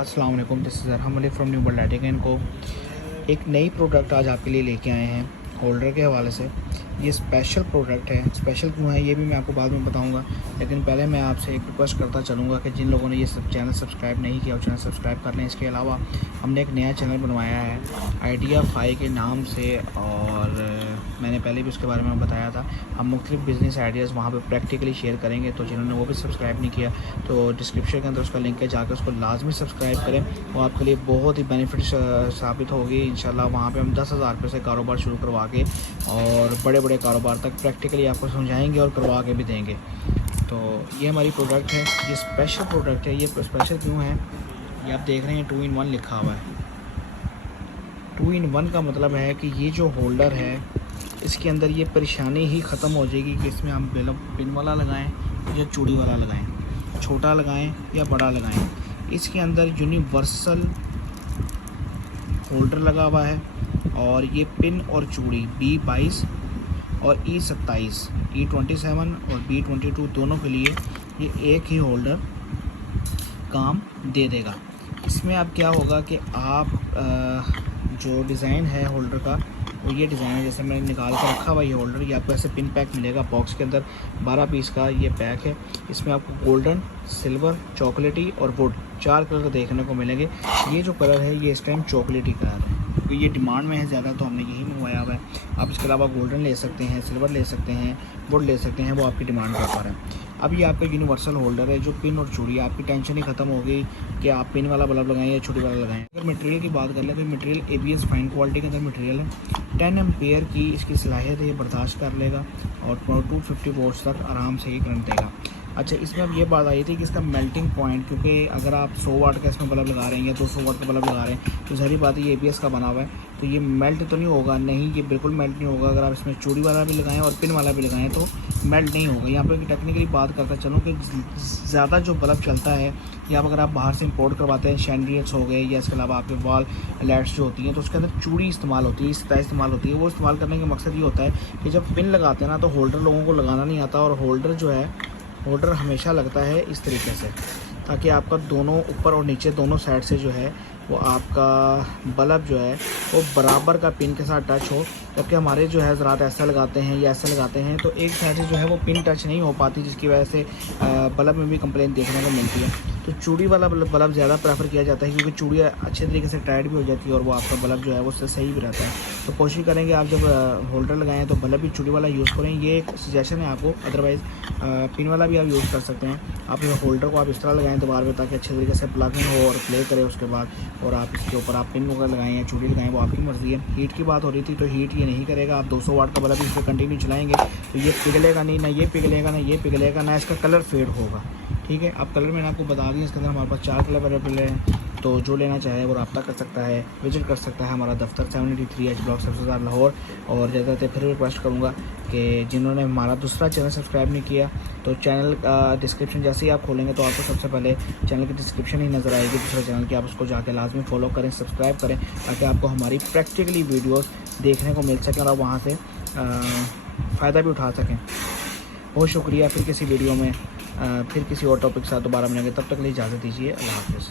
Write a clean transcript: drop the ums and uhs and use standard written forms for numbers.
अस्सलाम वालेकुम, this is Arham Ali from New World Lighting को एक नई प्रोडक्ट आज आपके लिए लेके आए हैं होल्डर के हवाले से। ये स्पेशल प्रोडक्ट है। स्पेशल क्यों है ये भी मैं आपको बाद में बताऊंगा, लेकिन पहले मैं आपसे एक रिक्वेस्ट करता चलूँगा कि जिन लोगों ने ये सब चैनल सब्सक्राइब नहीं किया वो चैनल सब्सक्राइब कर लें। इसके अलावा हमने एक नया चैनल बनवाया है आइडिया फाई के नाम से, और मैंने पहले भी उसके बारे में बताया था। हम मुख्तलिफ बिज़नेस आइडियाज़ वहाँ पे प्रैक्टिकली शेयर करेंगे, तो जिन्होंने वो भी सब्सक्राइब नहीं किया तो डिस्क्रिप्शन के अंदर उसका लिंक है, जाकर उसको लाजमी सब्सक्राइब करें। वो आपके लिए बहुत ही बेनिफिट साबित होगी इंशाल्लाह। वहाँ पे हम 10,000 रुपये से कारोबार शुरू करवा के और बड़े बड़े कारोबार तक प्रैक्टिकली आपको समझाएंगे और करवा के भी देंगे। तो ये हमारी प्रोडक्ट है, ये स्पेशल प्रोडक्ट है। ये स्पेशल क्यों है, ये आप देख रहे हैं 2 in 1 लिखा हुआ है। 2 in 1 का मतलब है कि ये जो होल्डर है इसके अंदर ये परेशानी ही ख़त्म हो जाएगी कि इसमें हम पिन वाला लगाएं या चूड़ी वाला लगाएं, छोटा लगाएं या बड़ा लगाएं। इसके अंदर यूनिवर्सल होल्डर लगा हुआ है और ये पिन और चूड़ी B22 और E27, E27 और B22 दोनों के लिए ये एक ही होल्डर काम दे देगा। इसमें अब क्या होगा कि आप जो डिज़ाइन है होल्डर का वो ये डिज़ाइन है, जैसे मैंने निकाल कर रखा हुआ ये होल्डर। ये आपको ऐसे पिन पैक मिलेगा बॉक्स के अंदर, 12 पीस का ये पैक है। इसमें आपको गोल्डन, सिल्वर, चॉकलेटी और वुड 4 कलर देखने को मिलेंगे। ये जो कलर है ये इस टाइम चॉकलेटी कलर है क्योंकि ये डिमांड में है ज़्यादा, तो हमने यही मंगवाया हुआ है। आप इसके अलावा गोल्डन ले सकते हैं, सिल्वर ले सकते हैं, वुड ले सकते हैं, वो आपकी डिमांड के ऊपर है। अब ये आपका यूनिवर्सल होल्डर है जो पिन और चूड़ी, आपकी टेंशन ही ख़त्म हो गई कि आप पिन वाला बल्ब लगाएं या चूड़ी वाला लगाएं। अगर मटेरियल की बात कर लें तो मटेरियल ABS फाइन क्वालिटी के अंदर मटेरियल है। 10 एम्पेयर की इसकी सलाहियत है, ये बर्दाश्त कर लेगा और 250 वोल्ट्स तक आराम से ये करंट देगा। अच्छा, इसमें अब ये बात आई थी कि इसका मेल्टिंग पॉइंट, क्योंकि अगर आप 100 वाट का इसमें बल्ब लगा रहे हैं या 200 वाट का बल्ब लगा रहे हैं तो ज़ाहिर बात है ये ABS का बना हुआ है, तो ये मेल्ट तो नहीं होगा। नहीं, ये बिल्कुल मेल्ट नहीं होगा। अगर आप इसमें चूड़ी वाला भी लगाएं और पिन वाला भी लगाएं तो मेल्ट नहीं होगा। यहाँ पर टेक्निकली बात करता चलूँ कि ज़्यादा जो बल्ब चलता है या अगर आप बाहर से इंपोर्ट करवाते हैं, शैंडियर्स हो गए या इसके अलावा आपके वॉल लाइट्स जो होती हैं तो उसके अंदर चूड़ी इस्तेमाल होती है, सतह इस्तेमाल होती है। वो इस्तेमाल करने का मकसद ये होता है कि जब पिन लगाते हैं ना तो होल्डर लोगों को लगाना नहीं आता, और होल्डर जो है होल्डर हमेशा लगता है इस तरीके से ताकि आपका दोनों ऊपर और नीचे दोनों साइड से जो है वो आपका बल्ब जो है वो बराबर का पिन के साथ टच हो। जबकि हमारे जो है ज़रात ऐसा लगाते हैं या ऐसा लगाते हैं तो एक साइड से जो है वो पिन टच नहीं हो पाती, जिसकी वजह से बल्ब में भी कंप्लेंट देखने को मिलती है। तो चूड़ी वाला बल्ब ज़्यादा प्रेफर किया जाता है क्योंकि चूड़ी अच्छे तरीके से टाइट भी हो जाती है और वो आपका बल्ब जो है वो सही भी रहता है। तो कोशिश करेंगे आप जब होल्डर लगाएं तो बल्ब भी चूड़ी वाला यूज़ करें। ये एक सजेशन है आपको, अदरवाइज़ पिन वाला भी आप यूज़ कर सकते हैं। आप होल्डर को आप इस तरह लगाएं दीवार पे ताकि अच्छे तरीके से प्लग हो और प्ले करे उसके बाद, और आप इसके ऊपर आप पिन वगैरह लगाएं या चूड़ी लगाएं, वो आपकी मर्ज़ी है। हीट की बात हो रही थी तो हीट ये नहीं करेगा। आप 200 वाट का बल्ब इस पर कंटिन्यू चलाएँगे तो ये पिघलेगा नहीं, ना ये पिघलेगा, ना ये पिघलेगा, ना इसका कलर फेड होगा। ठीक है, अब कलर मैंने आपको बता दिया। इसके अंदर हमारे पास 4 कलर अवेलेबल हैं, तो जो लेना चाहे वो रब्ता कर सकता है, विजिट कर सकता है हमारा दफ्तर 783H ब्लॉक सब्ज़दार लाहौर। और ज़्यादा फिर रिक्वेस्ट करूँगा कि जिन्होंने हमारा दूसरा चैनल सब्सक्राइब नहीं किया तो चैनल डिस्क्रिप्शन जैसे ही आप खोलेंगे तो आपको सबसे पहले चैनल की डिस्क्रिप्शन ही नज़र आएगी दूसरे चैनल की। आप उसको जाके लाजमी फॉलो करें, सब्सक्राइब करें ताकि आपको हमारी प्रैक्टिकली वीडियोज़ देखने को मिल सकें और आप वहाँ से फ़ायदा भी उठा सकें। बहुत शुक्रिया। फिर किसी वीडियो में फिर किसी और टॉपिक के साथ दोबारा मिलेंगे, तब तक के लिए इजाज़त दीजिए। अल्लाह हाफ़िज़।